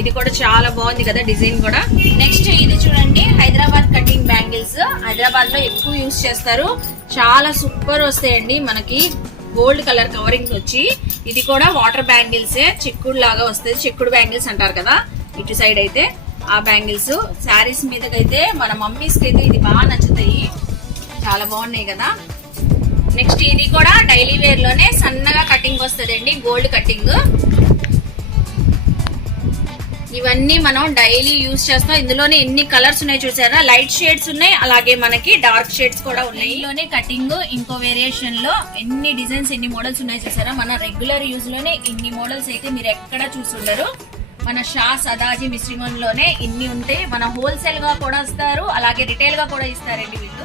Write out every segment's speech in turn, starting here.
ఇది కూడా చాలా బాగుంది కదా డిజైన్ కూడా. నెక్స్ట్ ఇది చూడండి, హైదరాబాద్ కటింగ్ బ్యాంగిల్స్. హైదరాబాద్ లో ఎక్కువ యూజ్ చేస్తారు, చాలా సూపర్ వస్తాయండి. మనకి గోల్డ్ కలర్ కవరింగ్ వచ్చి ఇది కూడా వాటర్ బ్యాంగిల్స్, చిక్కుడు లాగా వస్తుంది. చిక్కుడు బ్యాంగిల్స్ అంటారు కదా ఇటు సైడ్ అయితే ఆ బ్యాంగిల్స్. శారీస్ మీదకైతే మన మమ్మీస్ కి అయితే ఇది బాగా నచ్చుతాయి, చాలా బాగున్నాయి కదా. నెక్స్ట్ ఇది కూడా డైలీ వేర్ లోనే సన్నగా కటింగ్ వస్తుందండి, గోల్డ్ కటింగ్. ఇవన్నీ మనం డైలీ యూజ్ చేస్తాం. ఇందులోనే ఎన్ని కలర్స్ ఉన్నాయి చూసారా, లైట్ షేడ్స్ ఉన్నాయి, అలాగే మనకి డార్క్ షేడ్స్ కూడా ఉన్నాయి. ఇందులోనే కటింగ్ ఇంకో వేరియేషన్ లో ఎన్ని డిజైన్స్, ఎన్ని మోడల్స్ ఉన్నాయి చూసారా. మన రెగ్యులర్ యూజ్ లోనే ఇన్ని మోడల్స్ అయితే మీరు ఎక్కడ చూసుండరు. మన షా సదాజీ మిశ్రమం లోనే ఇన్ని ఉంటాయి. మన హోల్సేల్ గా కూడా ఇస్తారు, అలాగే రిటైల్ గా కూడా ఇస్తారండి వీళ్ళు.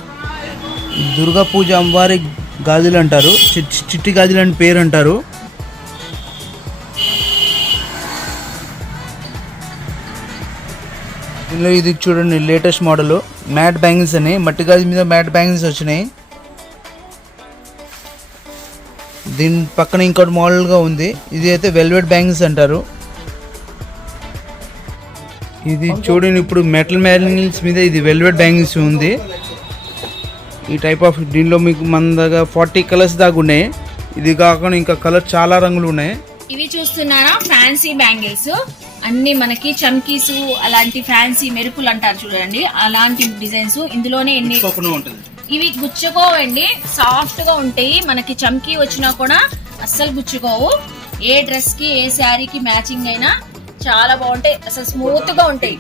దుర్గా పూజ అమ్మవారి గాజులు అంటారు, చిట్టి గాజులు అని పేరు అంటారు. ఇందులో ఇది చూడండి లేటెస్ట్ మోడల్ మ్యాట్ బ్యాంగిల్స్ అని, మట్టి గాజు మీద మ్యాట్ బ్యాంగిల్స్ వచ్చినాయి. దీని పక్కన ఇంకోటి మోడల్గా ఉంది, ఇది అయితే వెల్వెట్ బ్యాంగిల్స్ అంటారు. ఇది చూడండి, ఇప్పుడు మెటల్ బ్యాంగిల్స్ మీద ఇది వెల్వెట్ బ్యాంగిల్స్ ఉంది. ఈ టైప్ ఆఫ్ దీనిలో మీకు మన దగ్గర 40 కలర్స్ దాకా ఉన్నాయి. ఇది కాకుండా ఇంకా కలర్ చాలా రంగులు ఉన్నాయి. ఇవి చూస్తున్నారా ఫ్యాన్సీ బ్యాంగిల్స్, అన్ని మనకి చమ్కీస్ అలాంటి ఫ్యాన్సీ మెరుపులు అంటారు చూడండి, అలాంటి డిజైన్స్. ఇందులోనే ఎన్ని ఇవి గుచ్చుకోవండి, సాఫ్ట్ గా ఉంటాయి. మనకి చమ్కీ వచ్చినా కూడా అస్సలు గుచ్చుకోవు. ఏ డ్రెస్ కి ఏ శారీకి మ్యాచింగ్ అయినా చాలా బాగుంటాయి, అసలు స్మూత్ గా ఉంటాయి.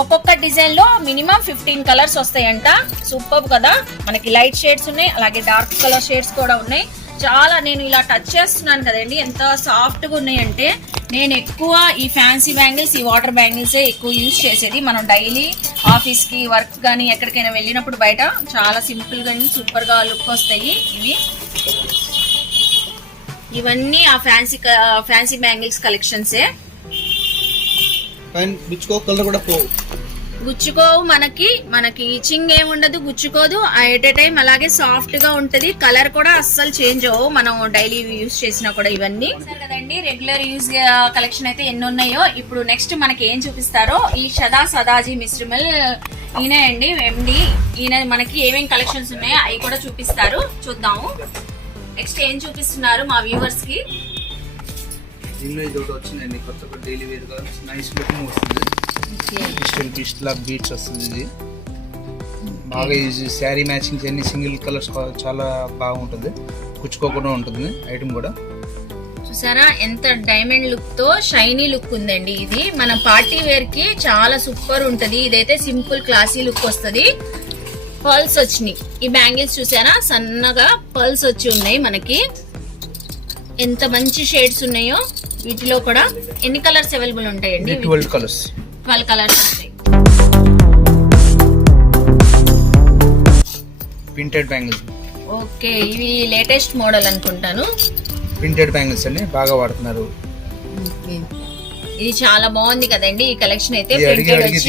ఒక్కొక్క డిజైన్ లో మినిమం 15 కలర్స్ వస్తాయంట. సూపర్ కదా. మనకి లైట్ షేడ్స్ ఉన్నాయి, అలాగే డార్క్ కలర్ షేడ్స్ కూడా ఉన్నాయి. చాలా నేను ఇలా టచ్ చేస్తున్నాను కదండి, ఎంత సాఫ్ట్ గా ఉన్నాయంటే. నేను ఎక్కువ ఈ ఫ్యాన్సీ బ్యాంగిల్స్, ఈ వాటర్ బ్యాంగిల్స్ ఎక్కువ యూజ్ చేసేది. మనం డైలీ ఆఫీస్ కి వర్క్ గానీ ఎక్కడికైనా వెళ్ళినప్పుడు బయట చాలా సింపుల్ గా సూపర్ గా లుక్ వస్తాయి ఇవి. ఇవన్నీ ఆ ఫ్యాన్సీ బ్యాంగిల్స్ కలెక్షన్సే. గుచ్చుకోవు, మనకి ఇచింగ్ ఏమి ఉండదు, గుచ్చుకోదు. ఎట్ ఏ టైం అలాగే సాఫ్ట్ గా ఉంటది. కలర్ కూడా అస్సలు చేంజ్ అవ్వవు మనం డైలీ యూజ్ చేసినా కూడా. ఇవన్నీ కదండి రెగ్యులర్ యూజ్ కలెక్షన్ అయితే ఎన్ని ఉన్నాయో. ఇప్పుడు నెక్స్ట్ మనకి ఏం చూపిస్తారో ఈ సదాజీ మిశ్రమల్ ఈయన అండి ఎండి. ఈయన మనకి ఏమేం కలెక్షన్స్ ఉన్నాయో అవి కూడా చూపిస్తారు, చూద్దాము. నెక్స్ట్ ఏం చూపిస్తున్నారు మా వ్యూవర్స్ కి. దీనిలో ఇది ఒకటి వచ్చిందండి కొత్త డైలీ వేర్ గా నైస్ లుకింగ్ వస్తుంది. బీట్స్ వస్తుంది. ఇది బాగా ఈజీ శారీ మ్యాచింగ్స్ అన్ని సింగిల్ కలర్స్ చాలా బాగుంటుంది, కుచ్చుకోకుండా ఉంటుంది ఐటమ్ కూడా. చూసారా ఎంత డైమండ్ లుక్ తో షైనీ లుక్ ఉందండి. ఇది మన పార్టీ వేర్ కి చాలా సూపర్ ఉంటది. ఇదైతే సింపుల్ క్లాసీ లుక్ వస్తుంది. పర్ల్స్ వచ్చినాయి ఈ బ్యాంగిల్స్ చూసారా, సన్నగా పర్ల్స్ వచ్చి ఉన్నాయి మనకి. ఎంత మంచి షేడ్స్ ఉన్నాయో వీటిలో కూడా. ఎన్ని కలర్స్ అవైలబుల్ ఉంటాయండి? 12 కలర్స్ ఉంటాయి. Printed bangles. ఓకే, ఇవి లేటెస్ట్ మోడల్ అనుకుంటాను. ప్రింటెడ్ బ్యాంగిల్స్ అని బాగా వాడుతున్నారు. ఇది చాలా బాగుంది కదండి ఈ కలెక్షన్ అయితే.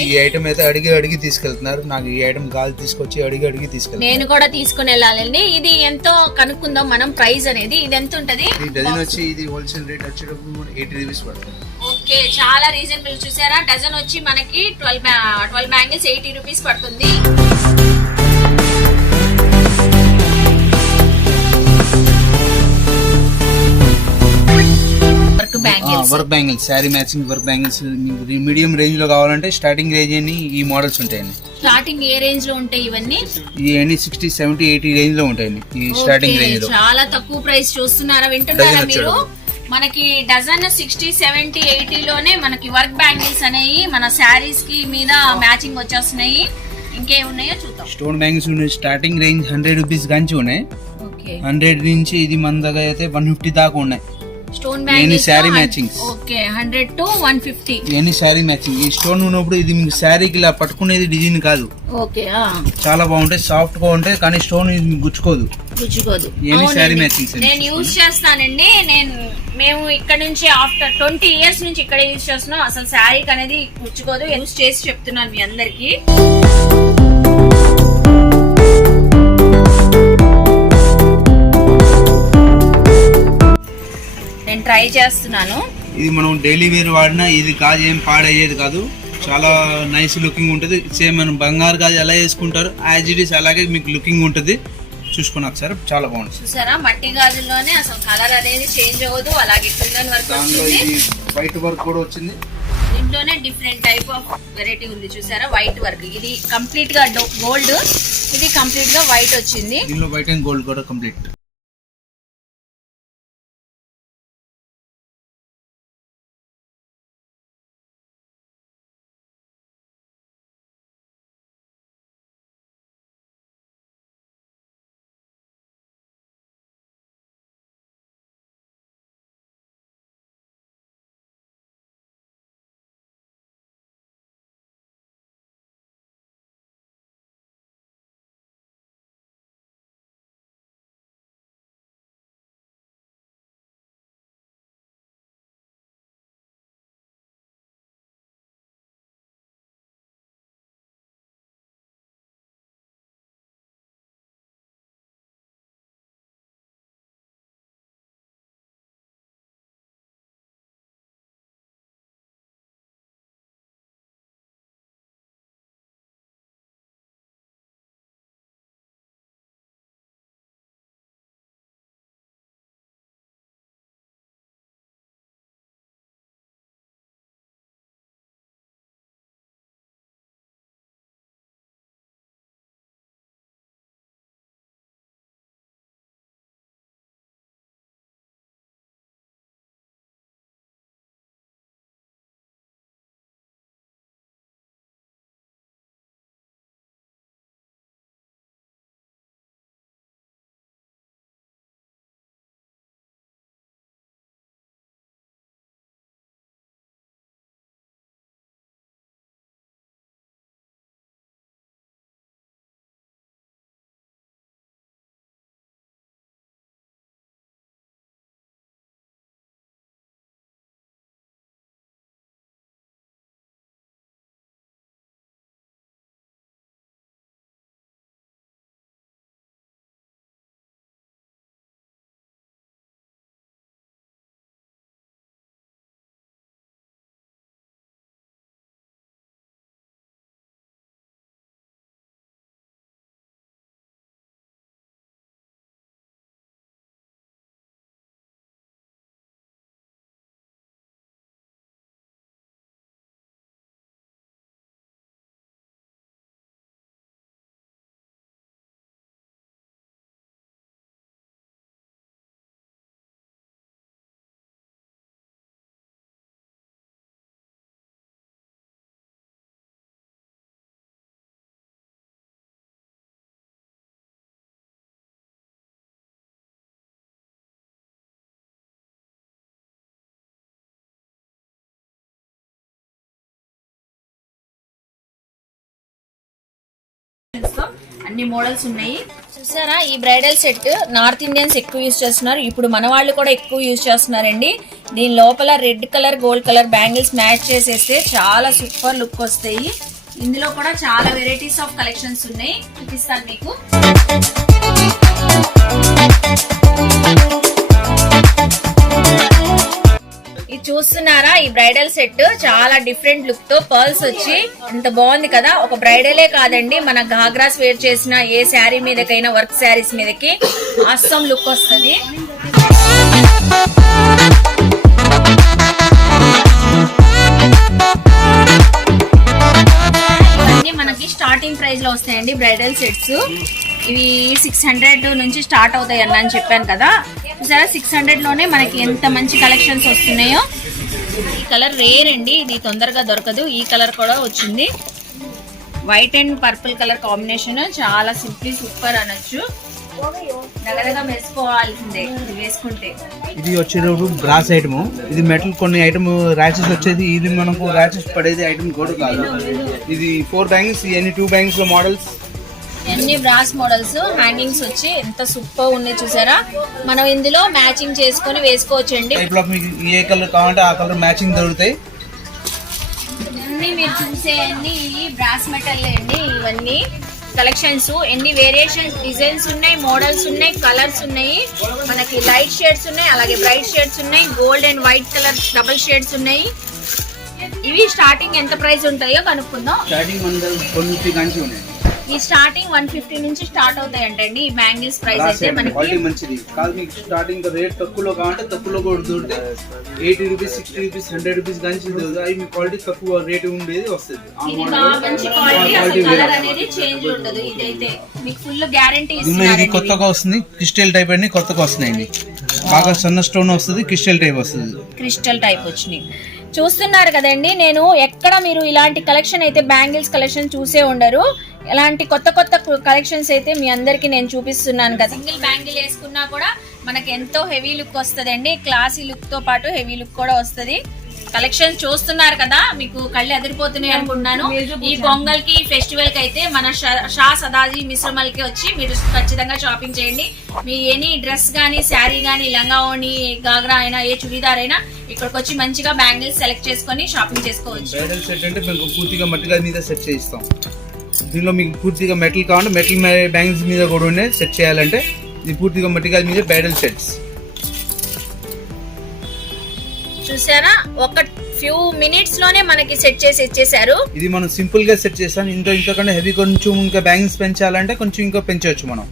ఈ ఐటమ్ అయితే అడిగి తీసుకెళ్తున్నారు. నాకు ఈ ఐటమ్ గాలి తీసుకొచ్చి అడిగి తీసుకెళ్తాను. నేను కూడా తీసుకుని వెళ్ళాలండి. ఇది ఎంతో కనుక్కుందాం మనం ప్రైస్ అనేది. ఇది ఎంత ఉంటది? ఈ డజన్ వచ్చి ఇది హోల్సేల్ రేట్ వచ్చేటప్పుడు 80 రూపీస్ పడుతుంది. ఓకే, చాలా రీజనబుల్. చూసారా, డజన్ వచ్చి మనకి 12 బ్యాంగిల్స్ 80 రూపీస్ పడుతుంది. Work bangles, sari matching work bangles. Medium range లో కావాలంటే స్టార్టింగ్ రేంజ్ అని ఈ మోడల్స్ ఉంటాయండి. స్టార్టింగ్ ఏ రేంజ్ లో ఉంటాయి ఇవన్నీ? ఇవన్నీ 60, 70, 80 రేంజ్ లో ఉంటాయండి ఈ స్టార్టింగ్ రేంజ్ లో. చాలా తక్కువ ప్రైస్. చూస్తున్నారా, వింటున్నారా మీరు? మనకి డజన్ 60, 70, 80 లోనే మనకి వర్క్ బ్యాంగిల్స్ అనేవి మన శారీస్ కి మీద మ్యాచింగ్ వచ్చేస్తున్నాయి. ఇంకేమున్నాయో చూద్దాం. స్టోన్ బ్యాంగిల్స్ ఉన్నాయి, స్టార్టింగ్ రేంజ్ 100 రూపీస్ గంచి ఉన్నాయి. 100 నుంచి ఇది మన దగ్గర అయితే 150 దాకా ఉన్నాయి. Stone bangles sari matchings. Okay, 100 to 150 any sari matching. ఈ స్టోన్ ఉన్నప్పుడు ఇది మీకు శారీకి ఇలా పట్టుకునేది డిజైన్ కాదు. ఓకే, చాలా బాగుంటాయి, సాఫ్ట్ గా ఉంటాయి, కానీ స్టోన్ ఇది గుచ్చుకోదు. ఎనీ శారీ మ్యాచింగ్స్ నేను యూజ్ చేస్తానండి. మేము ఇక్కడ నుంచి ఆఫ్టర్ 20 years నుంచి ఇక్కడ యూజ్ చేస్తున్నాం. అసలు శారీకి అనేది గుచ్చుకోదు. యూజ్ చేసి చెప్తున్నాను మీ అందరికి. నేను ట్రై చేస్తున్నాను. ఇది మనం డైలీ వేర్ వాడినా ఇది గాజు ఏం పాడయ్యేది కాదు, చాలా నైస్ లుకింగ్ ఉంటుంది. సేమ్ మనం బంగారు గాజు ఎలా వేసుకుంటారు యాజ్ ఇట్ ఈస్ అలాగే మీకు లుకింగ్ ఉంటుంది. చూసుకుని ఒకసారి చాలా బాగుంటుంది. చూసారా మట్టి గాజుల్లోనే అసలు కలర్ అనేది చేంజ్ అవ్వదు, అలాగే కుందన్ వర్క్ దానిలో వస్తుంది, ఇది వైట్ వర్క్ కూడా వచ్చింది. దీంట్లోనే డిఫరెంట్ టైప్ ఆఫ్ వెరైటీ ఉంది. చూసారా వైట్ వర్క్, ఇది కంప్లీట్ గా గోల్డ్, ఇది కంప్లీట్ గా వైట్ వచ్చింది. దీనిలో వైట్ అండ్ గోల్డ్ కూడా కంప్లీట్. అన్ని మోడల్స్ ఉన్నాయి. చూసారా ఈ బ్రైడల్ సెట్ నార్త్ ఇండియన్స్ ఎక్కువ యూజ్ చేస్తున్నారు, ఇప్పుడు మన వాళ్ళు కూడా ఎక్కువ యూజ్ చేస్తున్నారండి. దీని లోపల red colour gold colour bangles match చేసేస్తే చాలా సూపర్ లుక్ వస్తాయి. ఇందులో కూడా చాలా వెరైటీస్ ఆఫ్ కలెక్షన్స్ ఉన్నాయి, చూపిస్తాను మీకు. ఇది చూస్తున్నారా ఈ బ్రైడల్ సెట్ చాలా డిఫరెంట్ లుక్ తో పర్ల్స్ వచ్చి ఎంత బాగుంది కదా. ఒక బ్రైడలే కాదండి, మన ఘాగ్రాస్ వేర్ చేసిన ఏ శారీ మీదకైనా వర్క్ శారీస్ మీదకి అస్సం లుక్ వస్తుంది. ఇవన్నీ మనకి స్టార్టింగ్ ప్రైస్ లో వస్తాయండి బ్రైడల్ సెట్స్. ఇవి 600 నుంచి స్టార్ట్ అవుతాయి అని చెప్పాను కదా. చూసారా 600 లోనే మనకి ఎంత మంచి కలెక్షన్స్ వస్తున్నాయో. ఈ కలర్ రేర్ అండి, ఇది తొందరగా దొరకదు. ఈ కలర్ కూడా వచ్చింది, white and purple colour combination. చాలా సింప్లీ సూపర్ అనొచ్చు, దగ్గరగా వేసుకోవాల్సిందే ఇది వేసుకుంటే. ఇది వచ్చేటప్పుడు బ్రాస్ ఐటమ్, ఇది మెటల్. కొన్ని ఐటమ్ ర్యాచెస్ వచ్చేది, ఇది మనకు ర్యాచెస్ పడేది ఐటమ్ కూడా కాదు. ఇది 4 బ్యాంగిల్స్, ఇవన్నీ 2 బ్యాంగిల్స్ లో మోడల్స్, అన్ని బ్రాస్ మోడల్స్. హ్యాంగింగ్స్ వచ్చి ఎంత సూపర్ ఉన్నాయి చూసారా. మనం ఇందులో మ్యాచింగ్ చేసుకొని వేసుకోవచ్చండి. మీకు ఏ కలర్ కావాలంటే ఆ కలర్ మ్యాచింగ్ దొరుకుతాయి. అన్ని మీరు చూసే అన్ని బ్రాస్ మెటల్ అండి ఇవన్నీ. కలెక్షన్స్ ఎన్ని వేరియేషన్స్ డిజైన్స్ ఉన్నాయి, మోడల్స్ ఉన్నాయి, కలర్స్ ఉన్నాయి. మనకి లైట్ షేడ్స్ ఉన్నాయి, అలాగే బ్రైట్ షేడ్స్ ఉన్నాయి, gold and white colour double shades ఉన్నాయి. ఇవి స్టార్టింగ్ ఎంత ప్రైస్ ఉంటాయో కనుక్కుందాం. ఈ స్టార్టింగ్ 150 నుంచి స్టార్ట్ అవుతాయి అంటండి ఈ బ్యాంగిల్స్ ప్రైస్ అయితే మనకి. మంచిది కాదు, మీకు స్టార్టింగ్ రేట్ తక్కువలో కావాలంటే తక్కువలో కొడుతుంటే 80 రూపీస్ 60 రూపీస్ 100 రూపీస్ కానీ అవి మీ క్వాలిటీ తక్కువ రేట్ ఉండేది వస్తుంది. ఇది మంచి క్వాలిటీ, అసలు కలర్ అనేది చేంజ్ ఉండదు. ఇదైతే మీకు ఫుల్ గ్యారంటీ ఇస్తున్నారు. ఇది కొత్తగా వస్తుంది, క్రిస్టల్ టైప్ అన్ని కొత్తగా వస్తున్నాయండి. బాగా సన్న స్టోన్ వస్తుంది, క్రిస్టల్ టైప్ వస్తుంది. క్రిస్టల్ టైప్ వచ్చినాయి చూస్తున్నారు కదండి. నేను ఎక్కడ మీరు ఇలాంటి కలెక్షన్ అయితే బ్యాంగిల్స్ కలెక్షన్ చూసే ఉండరు. ఇలాంటి కొత్త కొత్త కలెక్షన్స్ అయితే మీ అందరికి నేను చూపిస్తున్నాను కదా. సింగిల్ బ్యాంగిల్ వేసుకున్నా కూడా మనకి ఎంతో హెవీ లుక్ వస్తుందండి. క్లాసీ లుక్ తో పాటు హెవీ లుక్ కూడా వస్తుంది. కలెక్షన్ చూస్తున్నారు కదా, మీకు కళ్ళు ఎదిరిపోతున్నాయి అనుకుంటున్నాను. ఈ పొంగల్ కి ఫెస్టివల్ కి అయితే మన షా సదాజీ మిశ్రమల్ కి వచ్చి మీరు ఖచ్చితంగా షాపింగ్ చేయండి. మీ ఎనీ డ్రెస్ గానీ, శారీ గానీ, లంగా ఓణి, గాగ్రా అయినా, ఏ చుడీదార్ అయినా ఇక్కడికి వచ్చి మంచిగా బ్యాంగిల్స్ సెలెక్ట్ చేసుకొని షాపింగ్ చేసుకోవచ్చు. బ్రైడల్ సెట్ అంటే మేము పూర్తిగా మట్టిగా మీద సెట్ చేయిస్తాం. దీనిలో మీకు పూర్తిగా మెటల్ కావాలంటే మెటల్ బ్యాంగిల్స్ మీద కూడా సెట్ చేయాలంటే ఇది పూర్తిగా మట్టిగా మీద బ్రైడల్ సెట్స్. చూసారా, ఒక ఫ్యూ మినిట్స్ లోనే మనకి సెట్ చేసి ఇచ్చేసారు. ఇది మనం సింపుల్ గా సెట్ చేస్తాం. ఇంతకంటే హెవీ కొంచెం ఇంకా బ్యాంగిల్స్ పెంచాలంటే కొంచెం ఇంకా పెంచవచ్చు మనం.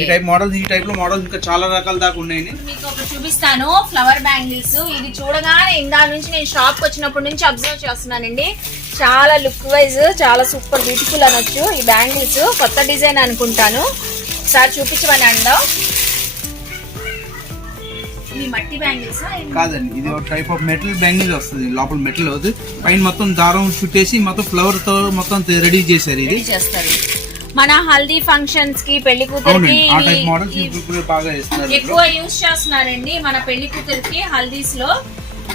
ఈ టైప్ మోడల్స్, ఈ టైప్ లో మోడల్స్ ఇంకా చాలా రకాల దాకా ఉన్నాయి. మీకు ఒకటి చూపిస్తాను, ఫ్లవర్ బ్యాంగిల్స్. ఇది చూడగానే ఇందా నుంచి నేను షాప్ కి వచ్చినప్పటి నుంచి అబ్జర్వ్ చేస్తున్నానండి. చాలా లుక్ వైజ్ చాలా సూపర్ బ్యూటిఫుల్ అనొచ్చు. ఈ బ్యాంగిల్స్ కొత్త డిజైన్ అనుకుంటాను. ఒకసారి చూపించమని అందా. ఇవి మట్టి బ్యాంగిల్స్ కాదండి, ఇది ఒక టైప్ ఆఫ్ మెటల్ బ్యాంగిల్ వస్తుంది. లోపల మెటల్ అవుతుంది, పైన మొత్తం దారం చుట్టేసి మొత్తం ఫ్లవర్ తో మొత్తం రెడీ చేశారు. ఇది చేస్తారు మన హల్దీ ఫంక్షన్స్ కి, పెళ్లి కూతురికి ఎక్కువ యూజ్ చేస్తున్నారండి. మన పెళ్లి కూతురికి హల్దీస్ లో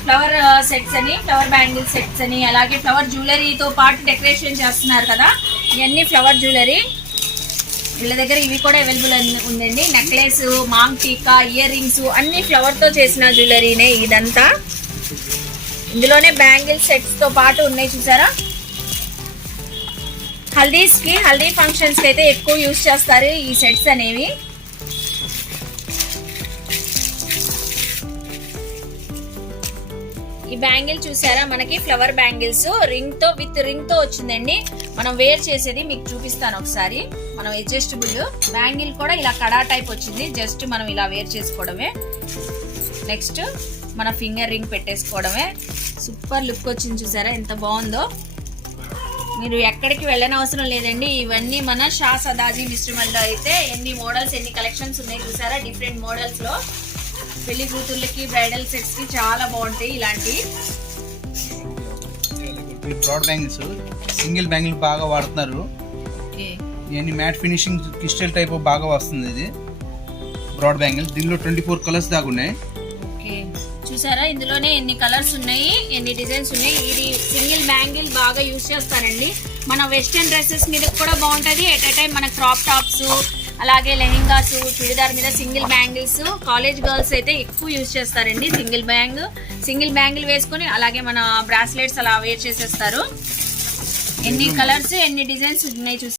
ఫ్లవర్ సెట్స్ అని, ఫ్లవర్ బ్యాంగిల్ సెట్స్ అని, అలాగే ఫ్లవర్ జ్యువెలరీతో పాటు డెకరేషన్ చేస్తున్నారు కదా. ఇవన్నీ ఫ్లవర్ జ్యువెలరీ వీళ్ళ దగ్గర. ఇవి కూడా అవైలబుల్ ఉందండి. నెక్లెస్, మాంగ్ టీకా, ఇయర్ రింగ్స్ అన్ని ఫ్లవర్ తో చేసిన జ్యువెలరీనే ఇదంతా. ఇందులోనే బ్యాంగిల్ సెట్స్ తో పాటు ఉన్నాయి చూసారా. హల్దీస్ కి, హల్దీ ఫంక్షన్స్ కి అయితే ఎక్కువ యూజ్ చేస్తారు ఈ సెట్స్ అనేవి. ఈ బ్యాంగిల్ చూసారా, మనకి ఫ్లవర్ బ్యాంగిల్స్ రింగ్ తో, విత్ రింగ్ తో వచ్చిందండి. మనం వేర్ చేసేది మీకు చూపిస్తాను ఒకసారి. మనం అడ్జస్టబుల్ బ్యాంగిల్ కూడా ఇలా కడా టైప్ వచ్చింది. జస్ట్ మనం ఇలా వేర్ చేసుకోవడమే. నెక్స్ట్ మన ఫింగర్ రింగ్ పెట్టేసుకోవడమే. సూపర్ లుక్ వచ్చింది చూసారా, ఎంత బాగుందో. మీరు ఎక్కడికి వెళ్ళనవసరం లేదండి. ఇవన్నీ మన షా సదాజీ మిశ్రమంలో అయితే ఎన్ని మోడల్స్, ఎన్ని కలెక్షన్స్ ఉన్నాయి చూసారా. డిఫరెంట్ మోడల్స్ లో పెళ్లి కూతుర్లకి, బ్రైడల్ సెట్స్ కి చాలా బాగుంటాయి ఇలాంటి. బ్రాడ్ బ్యాంగిల్స్ సింగిల్ బ్యాంగిల్ బాగా వాడుతున్నారు. ఇవన్నీ మ్యాట్ ఫినిషింగ్ క్రిస్టల్ టైప్ బాగా వస్తుంది. ఇది బ్రాడ్ బ్యాంగిల్. దీనిలో 24 కలర్స్ దాకా ఉన్నాయి. చూసారా, ఇందులోనే ఎన్ని కలర్స్ ఉన్నాయి, ఎన్ని డిజైన్స్ ఉన్నాయి. ఇది సింగిల్ బ్యాంగిల్ బాగా యూజ్ చేస్తారండి. మన వెస్టర్న్ డ్రెస్సెస్ మీద కూడా బాగుంటది. ఎట్ ఎ టైం మన క్రాప్ టాప్స్, అలాగే లెహెంగాస్, చుడిదార్ మీద సింగిల్ బ్యాంగిల్స్. కాలేజ్ గర్ల్స్ అయితే ఎక్కువ యూజ్ చేస్తారండి సింగిల్ బ్యాంగిల్ వేసుకొని, అలాగే మన బ్రాస్లెట్స్ అలా వేర్ చేసేస్తారు. ఎన్ని కలర్స్, ఎన్ని డిజైన్స్ ఉన్నాయి చూసి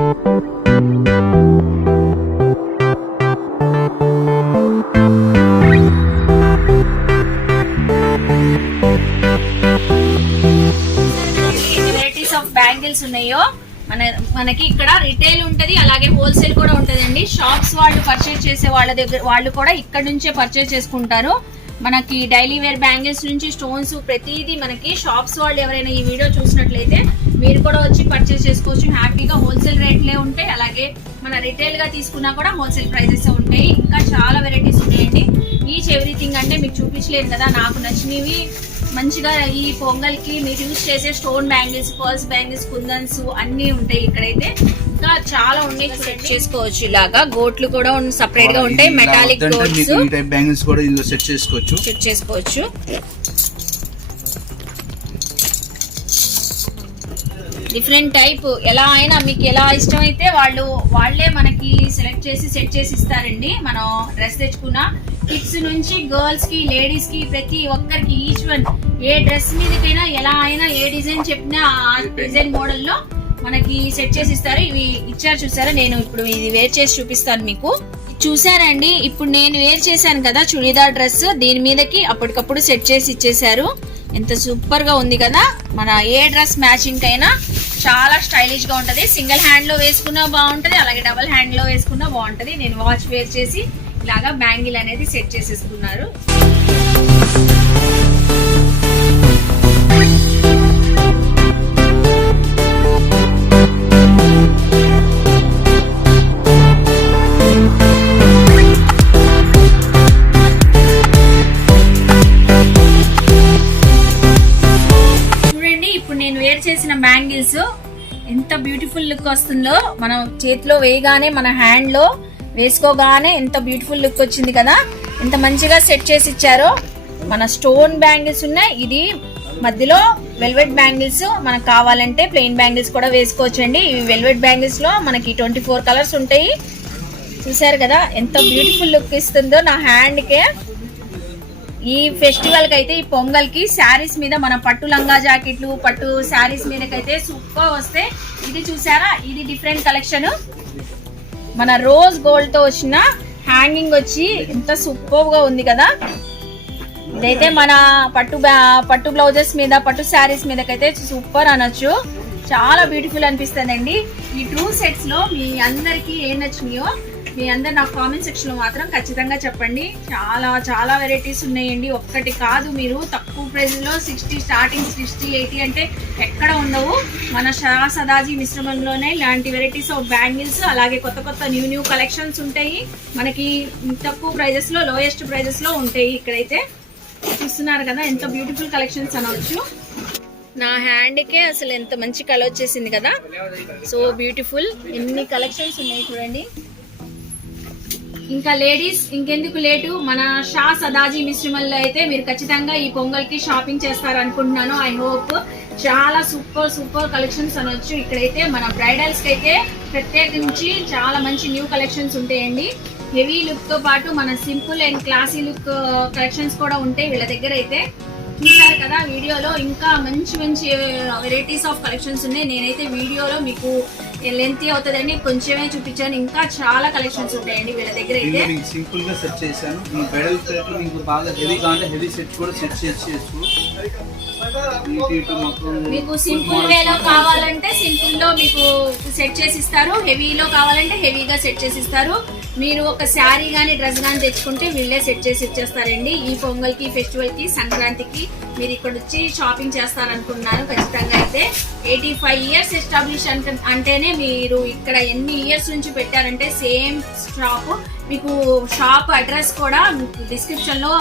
వెరైటీస్ ఆఫ్ బ్యాంగిల్స్ ఉన్నాయో మనకి ఇక్కడ రిటైల్ ఉంటది, అలాగే హోల్సేల్ కూడా ఉంటదండి. షాప్స్ వాళ్ళు పర్చేజ్ చేసే వాళ్ళ దగ్గర వాళ్ళు కూడా ఇక్కడ నుంచే పర్చేజ్ చేసుకుంటారు. మనకి డైలీ వేర్ బ్యాంగిల్స్ నుంచి స్టోన్స్ ప్రతిదీ మనకి షాప్స్ వాళ్ళు ఎవరైనా ఈ వీడియో చూసినట్లయితే మీరు కూడా వచ్చి పర్చేజ్ చేసుకోవచ్చు. హ్యాపీగా హోల్సేల్ రేట్లే ఉంటాయి, అలాగే మన రిటైల్ గా తీసుకున్నా కూడా హోల్సేల్ ప్రైజెస్ ఉంటాయి. ఇంకా చాలా వెరైటీస్ ఉన్నాయండి. ఈచ్ ఎవ్రీథింగ్ అంటే మీకు చూపించలేదు కదా, నాకు నచ్చినవి మంచిగా ఈ పొంగల్ కి మీరు యూజ్ చేసే స్టోన్ బ్యాంగిల్స్, పర్ల్స్ బ్యాంగిల్స్, కుందన్స్ అన్ని ఉంటాయి ఇక్కడైతే. ఇంకా చాలా ఉన్నాయి, సెట్ చేసుకోవచ్చు. ఇలాగా గోట్లు కూడా సపరేట్ గా ఉంటాయి, మెటాలిక్ గోట్స్ బ్యాంగిల్స్ కూడా ఇందులో సెట్ చేసుకోవచ్చు. డిఫరెంట్ టైప్ ఎలా అయినా మీకు ఎలా ఇష్టమైతే వాళ్ళే మనకి సెలెక్ట్ చేసి సెట్ చేసి ఇస్తారండి. మనం డ్రెస్ తెచ్చుకున్న కిడ్స్ నుంచి గర్ల్స్ కి, లేడీస్ కి, ప్రతి ఒక్కరికి ఈచ్ వన్ ఏ డ్రెస్ మీదకైనా ఎలా అయినా ఏ డిజైన్ చెప్పినా ఆ డిజైన్ మోడల్ లో మనకి సెట్ చేసి ఇస్తారు. ఇవి ఇచ్చారు చూసారా, నేను ఇప్పుడు ఇది వేర్ చేసి చూపిస్తాను మీకు. చూసారండి, ఇప్పుడు నేను వేర్ చేశాను కదా చుడీదార్ డ్రెస్, దీని మీదకి అప్పటికప్పుడు సెట్ చేసి ఇచ్చేసారు. ఎంత సూపర్ గా ఉంది కదా. మన ఏ డ్రెస్ మ్యాచింగ్ అయినా చాలా స్టైలిష్ గా ఉంటది. సింగిల్ హ్యాండ్ లో వేసుకున్నా బాగుంటది, అలాగే డబుల్ హ్యాండ్ లో వేసుకున్నా బాగుంటది. నేను వాచ్ వేర్ చేసి ఇలాగా బ్యాంగిల్ అనేది సెట్ చేసేసుకున్నారు. చేసిన బ్యాంగిల్స్ ఎంత బ్యూటిఫుల్ లుక్ వస్తుందో, మనం చేతిలో వేయగానే మన హ్యాండ్ లో వేసుకోగానే ఎంత బ్యూటిఫుల్ లుక్ వచ్చింది కదా. ఎంత మంచిగా సెట్ చేసి ఇచ్చారో. మన స్టోన్ బ్యాంగిల్స్ ఉన్నాయి, ఇది మధ్యలో వెల్వెట్ బ్యాంగిల్స్. మనకు కావాలంటే ప్లెయిన్ బ్యాంగిల్స్ కూడా వేసుకోవచ్చండి. ఇవి వెల్వెట్ బ్యాంగిల్స్ లో మనకి 24 కలర్స్ ఉంటాయి. చూసారు కదా ఎంత బ్యూటిఫుల్ లుక్ ఇస్తుందో నా హ్యాండ్ కే. ఈ ఫెస్టివల్ కి అయితే, ఈ పొంగల్ కి శారీస్ మీద మన పట్టు లంగా జాకెట్లు, పట్టు శారీస్ మీదకైతే సూపర్ వస్తే. ఇది చూసారా, ఇది డిఫరెంట్ కలెక్షన్. మన రోజ్ గోల్డ్ తో వచ్చిన హ్యాంగింగ్ వచ్చి ఎంత సూపర్ గా ఉంది కదా. ఇదైతే మన పట్టు బ్లౌజెస్ మీద, పట్టు శారీస్ మీదకైతే సూపర్ అనొచ్చు. చాలా బ్యూటిఫుల్ అనిపిస్తుందండి. ఈ ట్రూ సెట్స్ లో మీ అందరికి ఏం నచ్చినాయో మీ అందరు నాకు కామెంట్ సెక్షన్ లో మాత్రం ఖచ్చితంగా చెప్పండి. చాలా చాలా వెరైటీస్ ఉన్నాయండి, ఒక్కటి కాదు. మీరు తక్కువ ప్రైస్ లో 60 స్టార్టింగ్ 60, 80 అంటే ఎక్కడ ఉండవు. మన సదాజీ మిశ్రమంలోనే ఇలాంటి వెరైటీస్ ఆఫ్ బ్యాంగిల్స్, అలాగే కొత్త కొత్త న్యూ కలెక్షన్స్ ఉంటాయి. మనకి తక్కువ ప్రైజెస్ లో, లోయెస్ట్ ప్రైజెస్ లో ఉంటాయి. ఇక్కడైతే చూస్తున్నారు కదా ఎంత బ్యూటిఫుల్ కలెక్షన్స్ అనవచ్చు. నా హ్యాండ్కే అసలు ఎంత మంచి కలర్ వచ్చేసింది కదా, సో బ్యూటిఫుల్. ఎన్ని కలెక్షన్స్ ఉన్నాయి చూడండి. ఇంకా లేడీస్ ఇంకెందుకు లేటు, మన షా సదాజీ మిశ్రమంలో అయితే మీరు ఖచ్చితంగా ఈ పొంగల్ కి షాపింగ్ చేస్తారు అనుకుంటున్నాను. I hope. చాలా సూపర్ కలెక్షన్స్ అనొచ్చు. ఇక్కడైతే మన బ్రైడల్స్ కి అయితే ప్రత్యేకించి చాలా మంచి న్యూ కలెక్షన్స్ ఉంటాయండి. హెవీ లుక్ తో పాటు మన simple and classy look collections కూడా ఉంటాయి వీళ్ళ దగ్గర అయితే. చూసారు కదా వీడియోలో, ఇంకా మంచి వెరైటీస్ ఆఫ్ కలెక్షన్స్ ఉన్నాయి. నేనైతే వీడియోలో మీకు లెంత్ అవుతుందండి, కొంచెమే చూపించాను. ఇంకా చాలా కలెక్షన్స్ ఉంటాయండి వీళ్ళ దగ్గర అయితే. సింపుల్ గా సెట్ చేశాను. మీ బెడల్ సెట్ మీకు బాగా హెవీ కావాలంటే హెవీ సెట్ కూడా సెట్ చేయొచ్చు. మీకు సింపుల్ వేలో కావాలంటే సింపుల్ లో మీకు సెట్ చేసి ఇస్తారు, హెవీలో కావాలంటే హెవీగా సెట్ చేసి ఇస్తారు. మీరు ఒక శారీ గానీ డ్రెస్ గానీ తెచ్చుకుంటే వీళ్ళే సెట్ చేసి ఇచ్చేస్తారండి. ఈ పొంగల్ కి, ఫెస్టివల్ కి, సంక్రాంతికి మీరు ఇక్కడ వచ్చి షాపింగ్ చేస్తారనుకుంటున్నాను ఖచ్చితంగా. అయితే 85 ఇయర్స్ ఎస్టాబ్లిష్ అంటేనే మీరు ఇక్కడ ఎన్ని ఇయర్స్ నుంచి పెట్టారంటే సేమ్ షాప్. మీకు షాప్ అడ్రస్ కూడా డిస్క్రిప్షన్ లో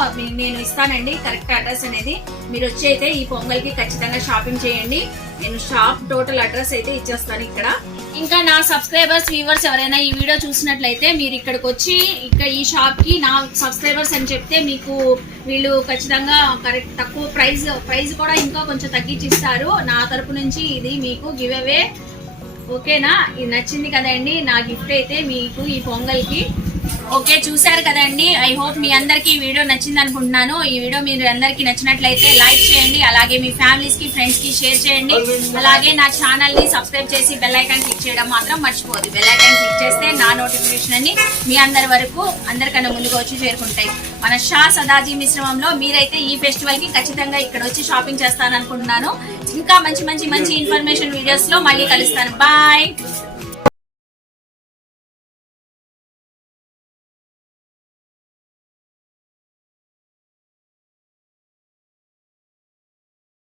నేను ఇస్తానండి, కరెక్ట్ అడ్రస్ అనేది. మీరు వచ్చి అయితే ఈ పొంగల్ కి ఖచ్చితంగా షాపింగ్ చేయండి. నేను షాప్ టోటల్ అడ్రస్ అయితే ఇచ్చేస్తాను ఇక్కడ. ఇంకా నా సబ్స్క్రైబర్స్, వ్యూవర్స్ ఎవరైనా ఈ వీడియో చూసినట్లయితే మీరు ఇక్కడికి వచ్చి ఇక్కడ ఈ షాప్ కి నా సబ్స్క్రైబర్స్ అని చెప్తే మీకు వీళ్ళు ఖచ్చితంగా కరెక్ట్ తక్కువ ప్రైస్ కూడా ఇంకా కొంచెం తగ్గించిస్తారు. నా తరపు నుంచి ఇది మీకు గివ్ అవే. ఓకేనా, ఇది నచ్చింది కదండి నా గిఫ్ట్ అయితే మీకు ఈ పొంగల్ కి. ఓకే, చూసారు కదండి. ఐ హోప్ మీ అందరికి ఈ వీడియో నచ్చింది అనుకుంటున్నాను. ఈ వీడియో మీరు అందరికి నచ్చినట్లయితే లైక్ చేయండి, అలాగే మీ ఫ్యామిలీస్ కి, ఫ్రెండ్స్ కి షేర్ చేయండి. అలాగే నా ఛానల్ ని సబ్స్క్రైబ్ చేసి బెల్ ఐకాన్ క్లిక్ చేయడం మాత్రం మర్చిపోవద్దు. బెల్ ఐకాన్ క్లిక్ చేస్తే నా నోటిఫికేషన్ అన్ని మీ అందరి వరకు అందరికన్నా ముందుగా వచ్చి చేరుకుంటాయి. మన షా సదాజీ మిశ్రమంలో మీరైతే ఈ ఫెస్టివల్ కి ఖచ్చితంగా ఇక్కడ వచ్చి షాపింగ్ చేస్తాను అనుకుంటున్నాను. ఇంకా మంచి మంచి మంచి ఇన్ఫర్మేషన్ వీడియోస్ లో మళ్ళీ కలుస్తాను. బాయ్.